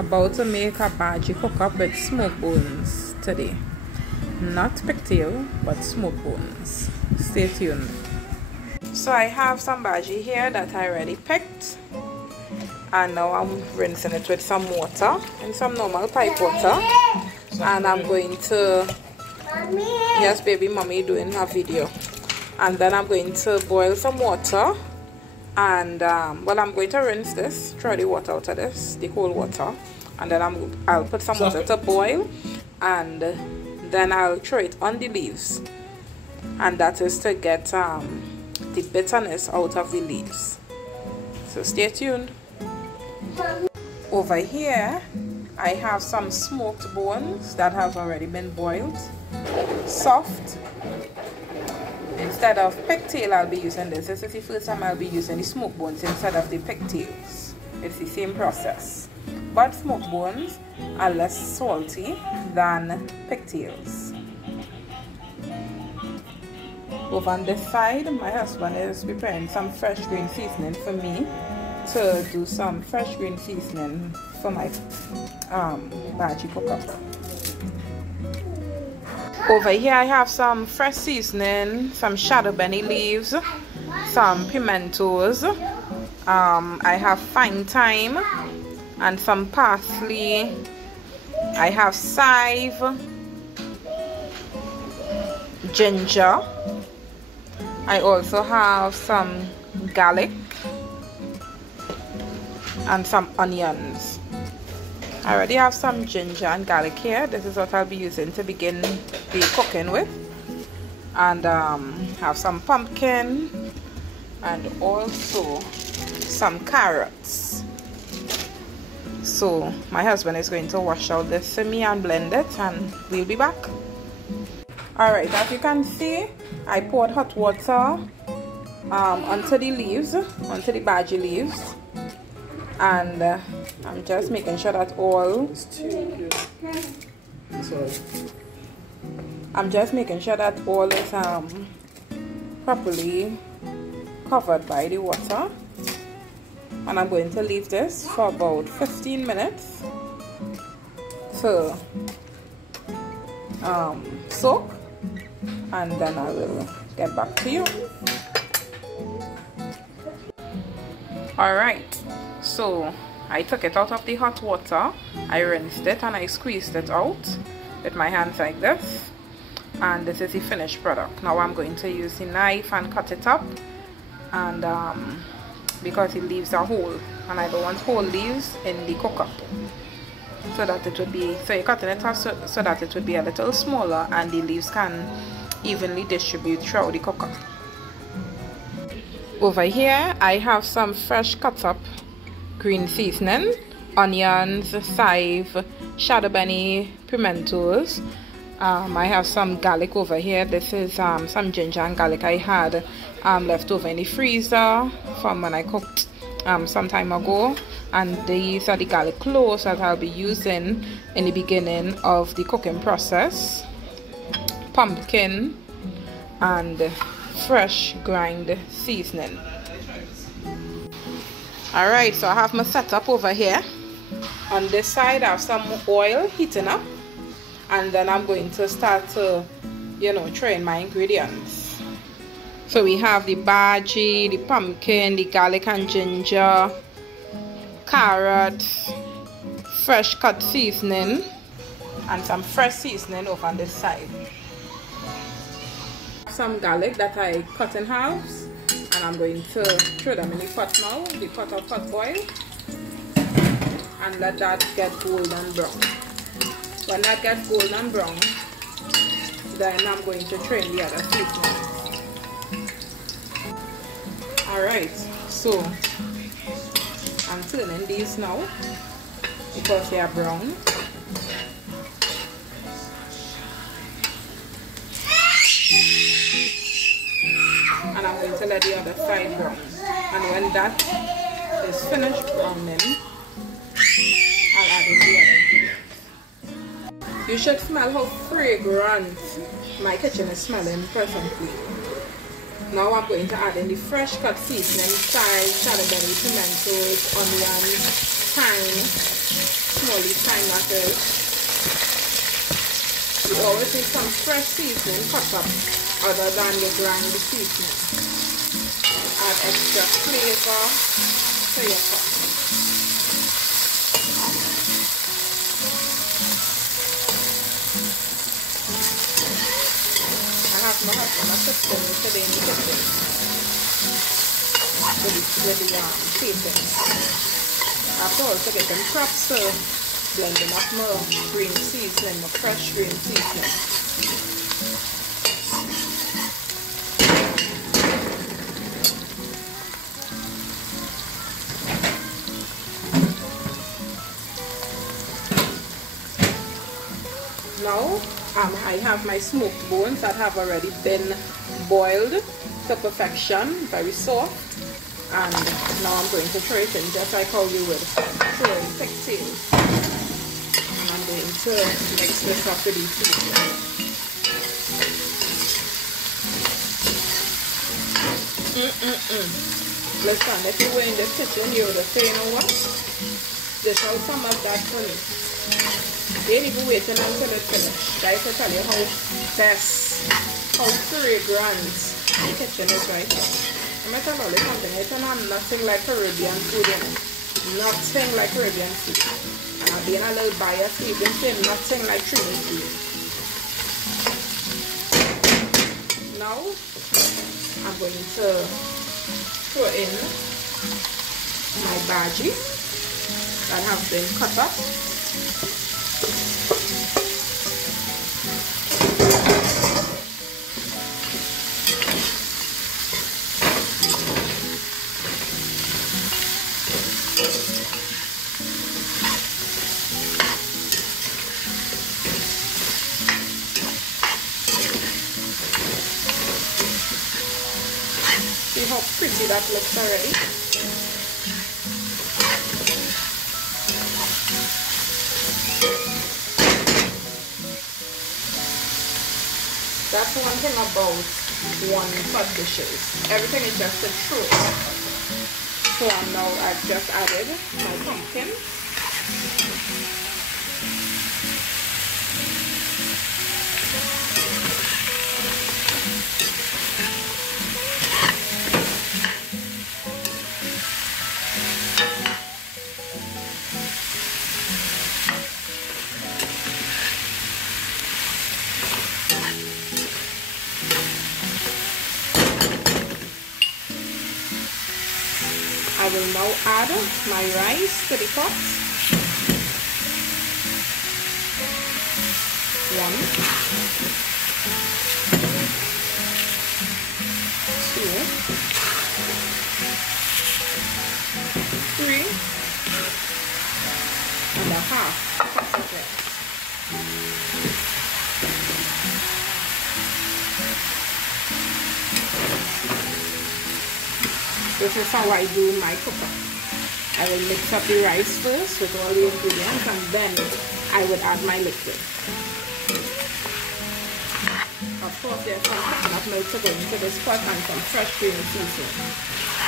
About to make a bhaji cook up with smoke bones today. Not pigtail, but smoke bones. Stay tuned. So I have some bhaji here that I already picked. And now I'm rinsing it with some water and some normal pipe water. And I'm going to... Yes, baby, mommy doing her video. And then I'm going to boil some water. And well, I'm going to rinse this, throw the water out of this, the cold water, and then I'll put some water to boil, and then I'll throw it on the leaves, and that is to get the bitterness out of the leaves. So stay tuned. Over here I have some smoked bones that have already been boiled, soft. Instead of pigtail, I'll be using this. This is the first time I'll be using the smoke bones instead of the pigtails. It's the same process. But smoke bones are less salty than pigtails. Over on this side, my husband is preparing some fresh green seasoning for me to do some fresh green seasoning for my bhaji cook up. Over here I have some fresh seasoning, some shadow beni leaves, some pimentos, I have fine thyme and some parsley. I have chive, ginger. I also have some garlic and some onions. I already have some ginger and garlic here. This is what I'll be using to begin the cooking with. And have some pumpkin and also some carrots. So my husband is going to wash out this for me and blend it, and we'll be back. Alright, as you can see, I poured hot water onto the leaves, onto the bhaji leaves. And I'm just making sure that all is properly covered by the water. And I'm going to leave this for about 15 minutes to soak, and then I will get back to you. Alright, so I took it out of the hot water, I rinsed it and I squeezed it out with my hands like this, and this is the finished product. Now I'm going to use the knife and cut it up, and because the leaves are whole and I don't want whole leaves in the cook up, so that it would be, so you're cutting it up so that it would be a little smaller and the leaves can evenly distribute throughout the cook up. Over here I have some fresh cut up green seasoning, onions, chive, shadow beni, pimentos. I have some garlic over here. This is some ginger and garlic I had left over in the freezer from when I cooked some time ago, and these are the garlic cloves that I'll be using in the beginning of the cooking process. Pumpkin and fresh grind seasoning. Alright, so I have my setup over here. On this side I have some oil heating up, and then I'm going to start to, throw in my ingredients. So we have the bhaji, the pumpkin, the garlic and ginger, carrots, fresh cut seasoning, and some fresh seasoning over on this side. Some garlic that I cut in halves, and I'm going to throw them in the pot now, the pot of hot boil, and let that get golden brown. When that gets golden brown, then I'm going to throw in the other seasoning. Alright, so I'm turning these now because they are brown. And I'm going to let the other side brown. And when that is finished browning, I'll add in the other ingredients. You should smell how fragrant my kitchen is smelling presently. Now I'm going to add in the fresh cut seasoning, chive, shadow beni, pimentos, onions, thyme, small thyme that is. You always need some fresh seasoning cut up other than your ground seasoning. Add extra flavor to your pot. I have my husband assisting me today in the kitchen with the seasoning. I have to also get them crops to blending up my green seasoning, my fresh green seasoning. Now I have my smoked bones that have already been boiled to perfection, very soft, and now I'm going to throw it in just like how you would throw in pigtails. And I'm going to mix this up with these seasonings. Listen, if you were in the kitchen, you would have said, you know what? This is some of that for me. You ain't even waiting until it's finished. Guys, I tell you how best, how fragrant the kitchen is right now. I'm going to tell you something. It's nothing like Caribbean food in it. Nothing like Caribbean food. And I'm being a little biased, even saying nothing like Trinidad food. Now, I'm going to throw in my bhaji that have been cut up. See how pretty that looks already. That's one thing about one-pot dishes. Everything is just a truth. So now I've just added my pumpkin. I will now add my rice to the pot. 1, 2, 3 and a half cups of it. This is how I do my cooker. I will mix up the rice first with all the ingredients, and then I would add my liquid. Of course, there's some coconut milk to go into this pot and some fresh green seasoning.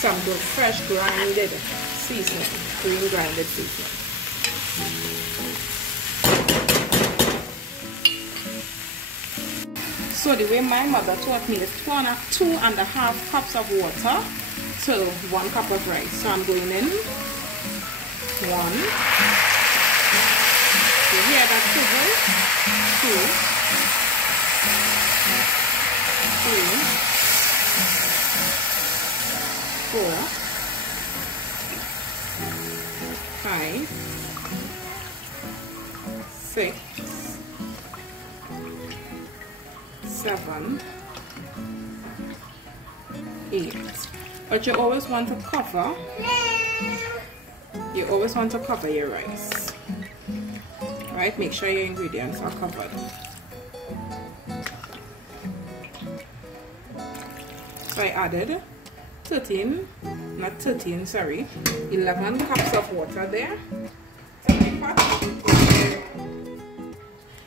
Some good fresh grinded seasoning, green grinded seasoning. So the way my mother taught me is 2.5 cups of water to 1 cup of rice. So I'm going in 1. You hear that sizzle? 2, 3, 4, 5, 6, 7, 8. But you always want to cover. You always want to cover your rice. Right? Make sure your ingredients are covered. So I added 11 cups of water there to my pot.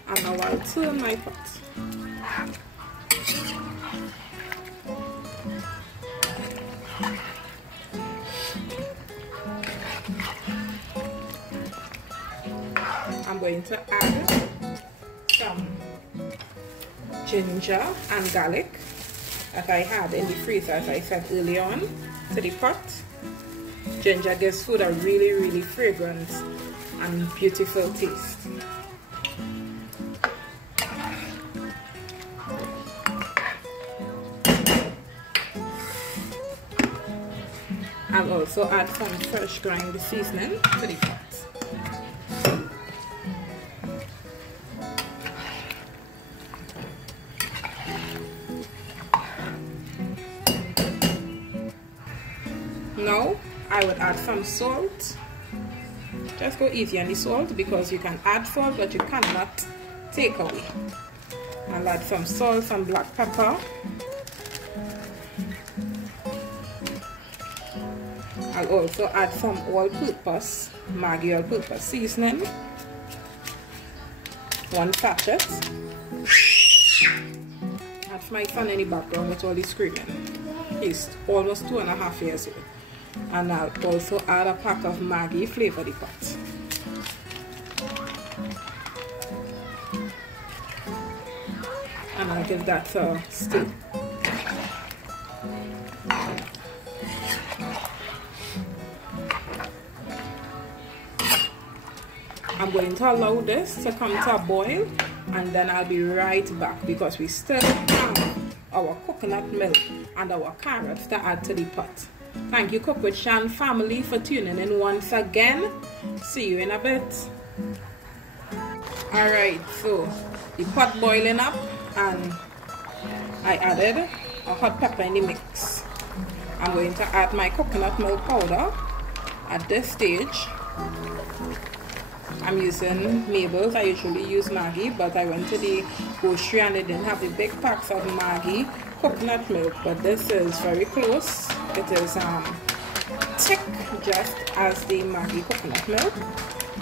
And now I'll turn my pot. I'm going to add some ginger and garlic that I had in the freezer, as I said earlier on, to the pot. Ginger gives food a really fragrant and beautiful taste. I'll also add some fresh ground seasoning to the pot. Now I would add some salt. Just go easy on the salt because you can add salt but you cannot take away. I'll add some salt, some black pepper. I'll also add some all-purpose Maggi all-purpose seasoning, 1 sachet. That's my son in the background with all the screaming. He's almost 2.5 years old. And I'll also add a pack of Maggi flavour the pot. And I'll give that a stir. I'm going to allow this to come to a boil, and then I'll be right back because we still have our coconut milk and our carrots to add to the pot. Thank you, Cook with Shan family, for tuning in once again. See you in a bit. Alright, so the pot boiling up and I added a hot pepper in the mix. I'm going to add my coconut milk powder at this stage. I'm using mabels. I usually use Maggi, but I went to the grocery and they didn't have the big packs of Maggi coconut milk, but this is very close. It is thick just as the Maggi coconut milk,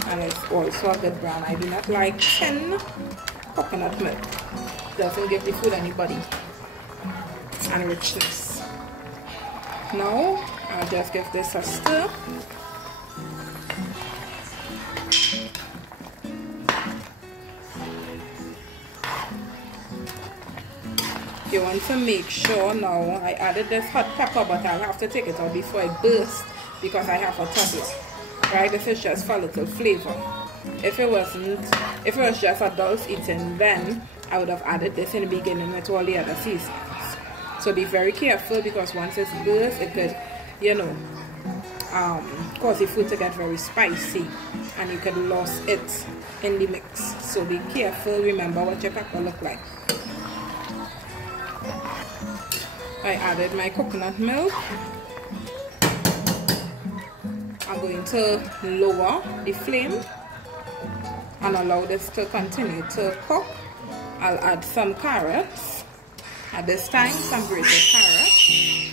and it's also a good brand. I do not like thin coconut milk. It doesn't give the food any body and richness. Now I'll just give this a stir. You want to make sure now, I added this hot pepper, but I'll have to take it out before it bursts because I have a toddler. Right, this is just for a little flavor. If it was just adults eating, then I would have added this in the beginning with all the other seasonings. So be very careful because once it's burst, it could, you know, cause the food to get very spicy and you could lose it in the mix. So be careful, remember what your pepper look like. I added my coconut milk. I'm going to lower the flame and allow this to continue to cook. I'll add some carrots. At this time, some grated carrots.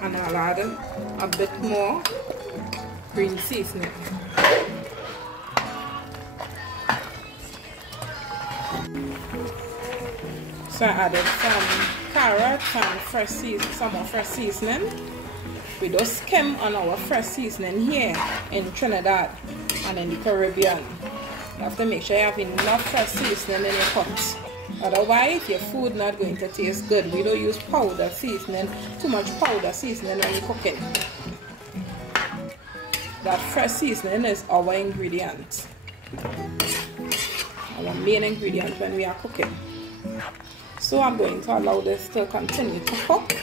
And I'll add a bit more green seasoning. So I added some carrots and some more fresh seasoning. We do skim on our fresh seasoning here in Trinidad and in the Caribbean. You have to make sure you have enough fresh seasoning in your pot. Otherwise, your food not going to taste good. We don't use powder seasoning, too much powder seasoning when you're cooking. That fresh seasoning is our ingredient, our main ingredient when we are cooking. So I'm going to allow this to continue to cook,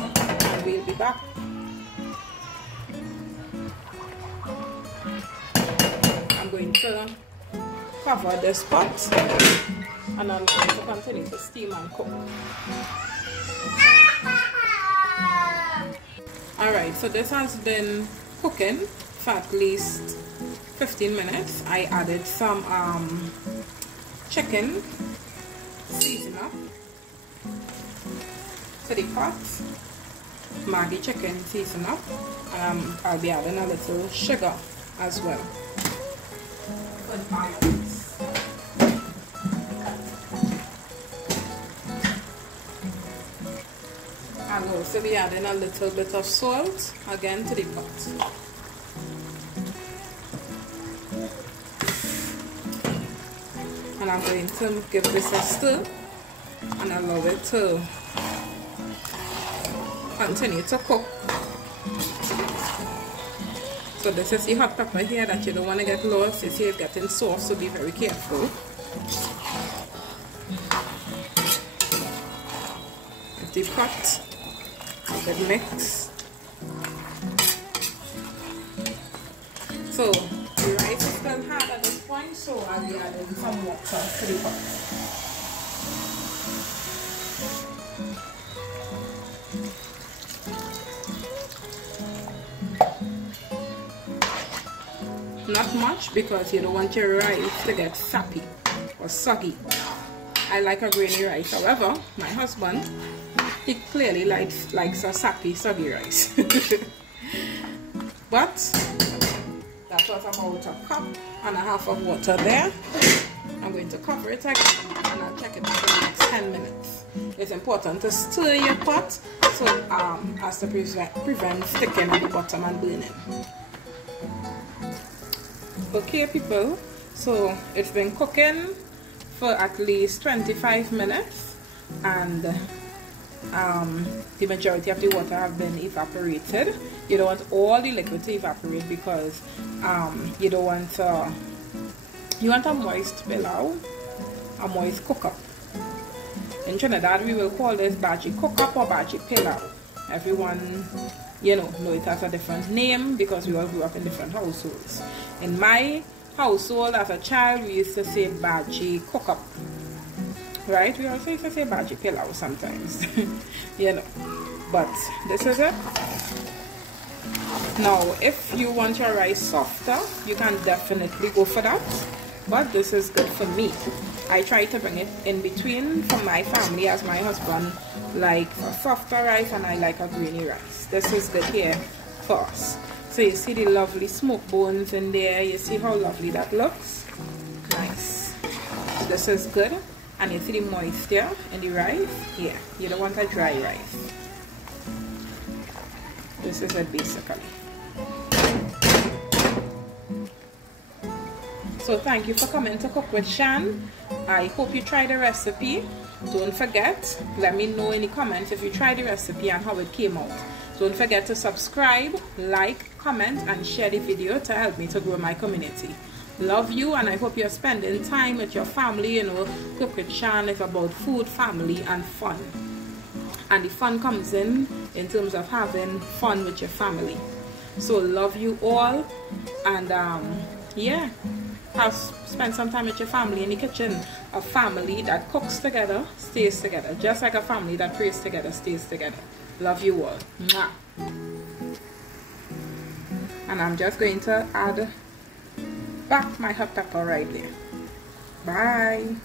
and we'll be back. I'm going to cover this pot and I'm going to continue to steam and cook. Alright, so this has been cooking for at least 15 minutes. I added some chicken season up to the pot, Maggi chicken season up. I'll be adding a little sugar as well. different onions. I'll also be adding a little bit of salt again to the pot. And I'm going to give this a stir and allow it to continue to cook. So this is the hot pepper here that you don't want to get lost. You see it's getting soft, so be very careful. With the pot, a good mix. So the rice is still hard at this point, so I'll be adding some water to the pot. Not much, because you don't want your rice to get sappy or soggy. I like a grainy rice. However, my husband, he clearly likes a sappy, soggy rice. But that was about a cup and a half of water there. I'm going to cover it again and I'll check it for the next 10 minutes. It's important to stir your pot so as to prevent sticking at the bottom and burning. Okay people, so it's been cooking for at least 25 minutes and the majority of the water have been evaporated. You don't want all the liquid to evaporate because you don't want you want a moist pilau, a moist cook-up. In Trinidad we will call this Bhaji Cook-up or Bhaji Pilau. Everyone, you know it has a different name because we all grew up in different households. In my household as a child we used to say Bhaji Cook-up, right? We also used to say Bhaji Pilau sometimes. You know, but this is it. Now if you want your rice softer, you can definitely go for that, but this is good for me. I try to bring it in between for my family, as my husband likes a softer rice and I like a grainy rice. This is good here for us. So you see the lovely smoke bones in there. You see how lovely that looks? Nice. This is good. And you see the moisture in the rice? Yeah, you don't want a dry rice. This is it basically. So thank you for coming to Cook with Shan. I hope you try the recipe. Don't forget, let me know in the comments if you tried the recipe and how it came out. Don't forget to subscribe, like, comment and share the video to help me to grow my community. Love you, and I hope you're spending time with your family. You know, Cook with Shan is about food, family and fun. And the fun comes in terms of having fun with your family. So love you all, and yeah, spend some time with your family in the kitchen. A family that cooks together stays together, just like a family that prays together stays together. Love you all. Mwah. And I'm just going to add back my hot pepper right there. Bye.